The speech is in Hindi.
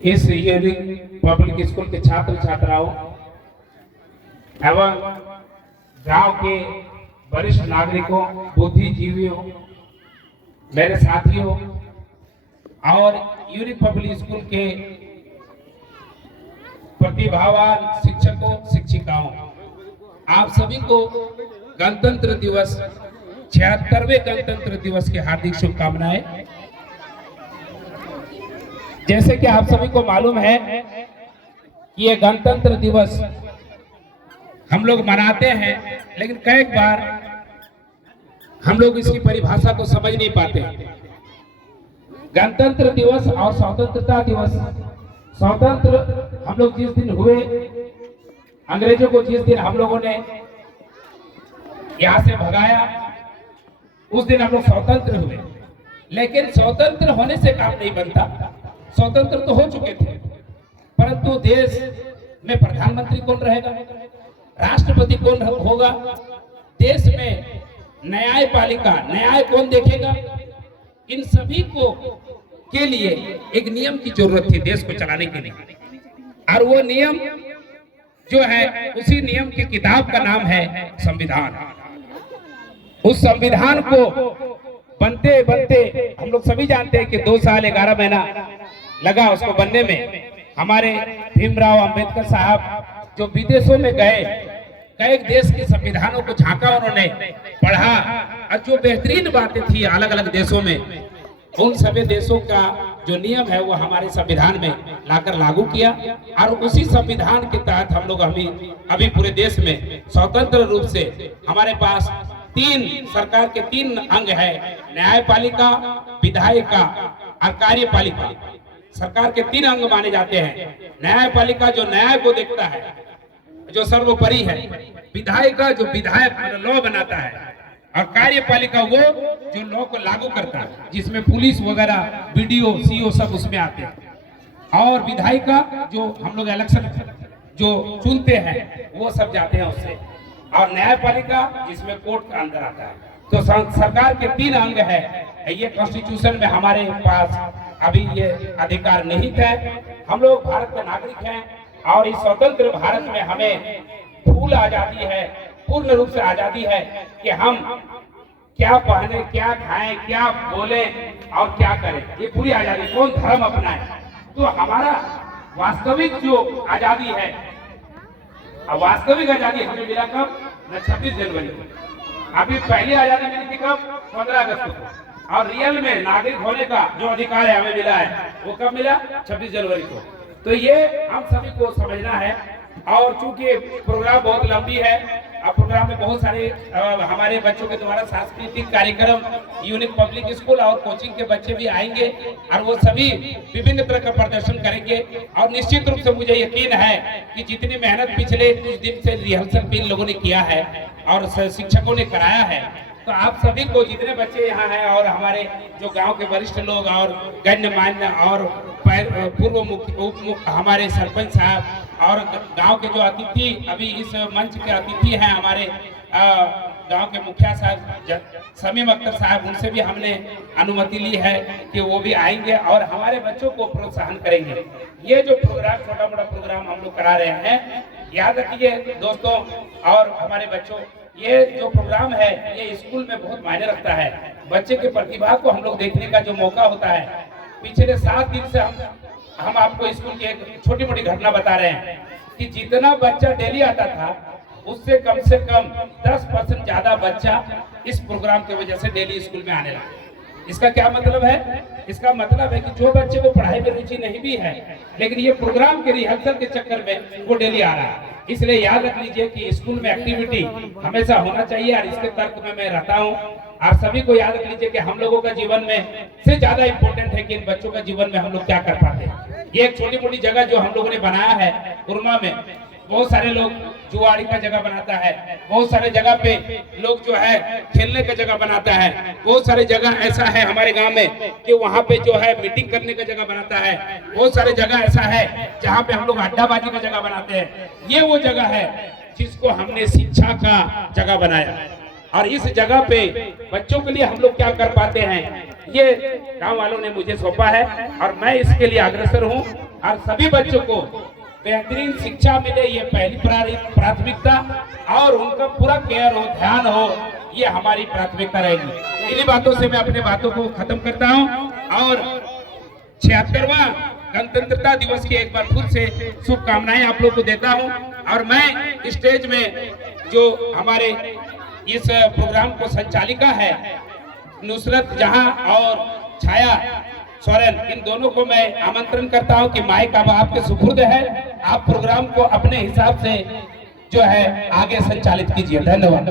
इस यूनिक पब्लिक स्कूल के छात्र छात्राओं एवं गांव के वरिष्ठ नागरिकों, बुद्धिजीवियों, मेरे साथियों और यूनिक पब्लिक स्कूल के प्रतिभावान शिक्षकों शिक्षिकाओं, आप सभी को गणतंत्र दिवस 76वें गणतंत्र दिवस की हार्दिक शुभकामनाएं। जैसे कि आप सभी को मालूम है कि ये गणतंत्र दिवस हम लोग मनाते हैं, लेकिन कई बार हम लोग इसकी परिभाषा को समझ नहीं पाते। गणतंत्र दिवस और स्वतंत्रता दिवस, स्वतंत्र हम लोग जिस दिन हुए, अंग्रेजों को जिस दिन हम लोगों ने यहां से भगाया, उस दिन हम लोग स्वतंत्र हुए। लेकिन स्वतंत्र होने से काम नहीं बनता। स्वतंत्र तो हो चुके थे, परंतु देश में प्रधानमंत्री कौन रहेगा, राष्ट्रपति कौन होगा, देश में न्यायपालिका, न्याय कौन देखेगा, इन सभी को के लिए एक नियम की जरूरत थी देश को चलाने के लिए। और वो नियम जो है, उसी नियम की किताब का नाम है संविधान। उस संविधान को बनते बनते हम लोग सभी जानते हैं कि 2 साल 11 महीना लगा उसको बनने में। हमारे भीमराव अंबेडकर साहब जो विदेशों में गए, कई देश के संविधानों को झांका, उन्होंने पढ़ा और जो बेहतरीन बातें थी अलग अलग देशों में, उन सभी देशों का जो नियम है वो हमारे संविधान में लाकर लागू किया। और उसी संविधान के तहत हम लोग अभी पूरे देश में स्वतंत्र रूप से हमारे पास सरकार के 3 अंग है, न्यायपालिका, विधायिका और कार्यपालिका। सरकार के 3 अंग माने जाते हैं। न्यायपालिका जो न्याय को देखता है, जो सर्वोपरि है, विधायिका जो विधायक लॉ बनाता है, और कार्यपालिका वो जो लॉ को लागू करता है, जिसमें पुलिस वगैरह, बीडीओ, सीओ सब उसमें आते हैं। और विधायिका जो हम लोग इलेक्शन जो चुनते हैं वो सब जाते हैं उससे। और न्यायपालिका जिसमें कोर्ट का अंदर आता है। तो सरकार के 3 अंग है। ये कॉन्स्टिट्यूशन में हमारे पास अभी ये अधिकार नहीं थे। हम लोग भारत के नागरिक हैं और इस स्वतंत्र भारत में हमें फूल आजादी है, पूर्ण रूप से आजादी है कि हम क्या पहने, क्या खाएं, क्या बोले और क्या करें, ये पूरी आजादी। कौन धर्म अपनाए, तो हमारा वास्तविक जो आजादी है, वास्तविक आजादी हमें मिला कब, 26 जनवरी को। अभी पहली आजादी मिली थी कब, 15 अगस्त को। और रियल में नागरिक होने का जो अधिकार है हमें मिला है, वो कब मिला, 26 जनवरी को। तो ये हम सभी को समझना है। और चूंकि प्रोग्राम बहुत लंबी है, अब प्रोग्राम में बहुत सारे हमारे बच्चों के द्वारा सांस्कृतिक कार्यक्रम, यूनिक पब्लिक स्कूल और कोचिंग के बच्चे भी आएंगे और वो सभी विभिन्न तरह का प्रदर्शन करेंगे। और निश्चित रूप से मुझे यकीन है कि जितनी मेहनत पिछले कुछ दिन से रिहर्सल भी इन लोगों ने किया है और शिक्षकों ने कराया है, तो आप सभी को, जितने बच्चे यहाँ हैं और हमारे जो गांव के वरिष्ठ लोग और गण्यमान्य और पूर्व मुख्य हमारे सरपंच साहब और गांव के जो अतिथि, अभी इस मंच के अतिथि हैं हमारे गांव के मुखिया साहब शमीम अख्तर साहब, उनसे भी हमने अनुमति ली है कि वो भी आएंगे और हमारे बच्चों को प्रोत्साहन करेंगे। ये जो प्रोग्राम, छोटा मोटा प्रोग्राम हम लोग करा रहे हैं, याद रखिए दोस्तों और हमारे बच्चों, ये जो प्रोग्राम है ये स्कूल में बहुत मायने रखता है। बच्चे की प्रतिभा को हम लोग देखने का जो मौका होता है। पिछले 7 दिन से हम आपको स्कूल की एक छोटी मोटी घटना बता रहे हैं कि जितना बच्चा डेली आता था, उससे कम से कम 10% ज्यादा बच्चा इस प्रोग्राम की वजह से डेली स्कूल में आने लगा। इसका क्या मतलब है? इसका मतलब है कि जो बच्चे को पढ़ाई में रुचि नहीं भी है, लेकिन ये प्रोग्राम के रिहर्सल के चक्कर में वो डेली आ रहा है। इसलिए याद रख लीजिए कि स्कूल में एक्टिविटी हमेशा होना चाहिए और इसके तर्क में मैं रहता हूँ। और सभी को याद रख लीजिए कि हम लोगों का जीवन में से ज्यादा इम्पोर्टेंट है कि इन बच्चों का जीवन में हम लोग क्या कर पाते हैं। ये एक छोटी मोटी जगह जो हम लोगों ने बनाया है उरमा में, बहुत सारे लोग जुआड़ी का जगह बनाता है, बहुत सारे जगह पे लोग जो है खेलने का जगह बनाता है, बहुत सारे जगह ऐसा है हमारे गांव में कि वहाँ पे जो है मीटिंग करने का जगह बनाता है, बहुत सारे जगह ऐसा है जहाँ पे हम लोग अड्डाबाजी का जगह बनाते हैं। ये वो जगह है जिसको हमने शिक्षा का जगह बनाया। और इस जगह पे बच्चों के लिए हम लोग क्या कर पाते हैं, ये गांव वालों ने मुझे सौंपा है और मैं इसके लिए अग्रसर हूं और सभी बच्चों को बेहतरीन शिक्षा मिले, ये पहली प्राथमिकता और उनका पूरा केयर हो, ध्यान हो, ये हमारी प्राथमिकता रहेगी। इन्हीं बातों से मैं अपने बातों को खत्म करता हूं और 76वां गणतंत्रता दिवस की एक बार फिर से शुभकामनाएं आप लोग को देता हूं। और मैं स्टेज में जो हमारे इस प्रोग्राम को संचालिका है नुसरत जहां और छाया सोरेन, इन दोनों को मैं आमंत्रण करता हूं कि माइक अब आपके सुपुर्द है, आप प्रोग्राम को अपने हिसाब से जो है आगे संचालित कीजिए। धन्यवाद।